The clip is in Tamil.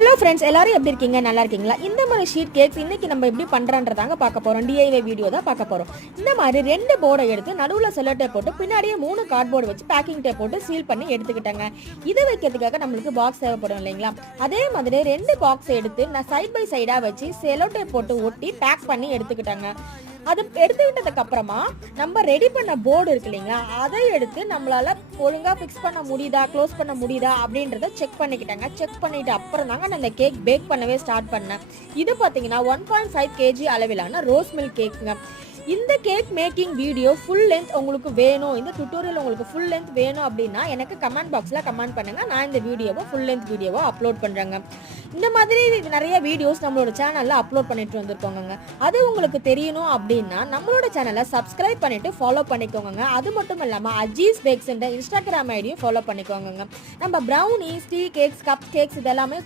ஹலோ ஃப்ரெண்ட்ஸ், எல்லாரும் எப்படி இருக்கீங்க? நல்லா இருக்கீங்களா? இந்த மாதிரி ஷீட் கேக்ஸ் இன்னைக்கு நம்ம எப்படி பண்றன்றதாங்க பார்க்க போறோம். டிஐவை வீடியோ தான் பார்க்க போறோம். இந்த மாதிரி 2 போர்டை எடுத்து நடுவில் செல்லோ டேப் போட்டு பின்னாடியே 3 கார்ட்போர்டு வச்சு பேக்கிங் டேப் போட்டு சீல் பண்ணி எடுத்துக்கிட்டாங்க. இதை வைக்கிறதுக்காக நம்மளுக்கு பாக்ஸ் தேவைப்படும் இல்லைங்களா? அதே மாதிரி 2 பாக்ஸ் எடுத்து நான் சைட் பை சைடா வச்சு செல்லோ டேப் போட்டு ஒட்டி பேக் பண்ணி எடுத்துக்கிட்டாங்க. அது எடுத்துக்கிட்டதுக்கு அப்புறமா நம்ம ரெடி பண்ண போர்டு இருக்கு இல்லைங்களா, அதை எடுத்து நம்மளால ஒழுங்கா ஃபிக்ஸ் பண்ண முடியுதா, க்ளோஸ் பண்ண முடியுதா அப்படின்றத செக் பண்ணிக்கிட்டாங்க. செக் பண்ணிட்டு அப்புறம் தாங்க நான் இந்த கேக் பேக் பண்ணவே ஸ்டார்ட் பண்ணேன். இது பார்த்தீங்கன்னா 1.5 kg அளவிலான ரோஸ் மில்க் கேக்குங்க. இந்த cake making video full length உங்களுக்கு வேணும், இந்த டுட்டோரியல் உங்களுக்கு ஃபுல் லென்த் வேணும் அப்படின்னா எனக்கு கமெண்ட் பாக்ஸில் கமெண்ட் பண்ணுங்க. நான் இந்த வீடியோவை ஃபுல் லென்த் வீடியோவை அப்லோட் பண்ணுறேங்க. இந்த மாதிரி நிறைய வீடியோஸ் நம்மளோட சேனலில் அப்லோட் பண்ணிட்டு வந்திருக்கோங்க. அது உங்களுக்கு தெரியணும் அப்படின்னா நம்மளோட சேனலை சப்ஸ்கிரைப் பண்ணிட்டு ஃபாலோ பண்ணிக்கோங்க. அது மட்டும் இல்லாமல் அஜீஸ் பேக்ஸ் என்ற இன்ஸ்டாகிராம் ஐடியும் ஃபாலோ பண்ணிக்கோங்க. நம்ம brownies, tea cakes, cup cakes இதெல்லாமே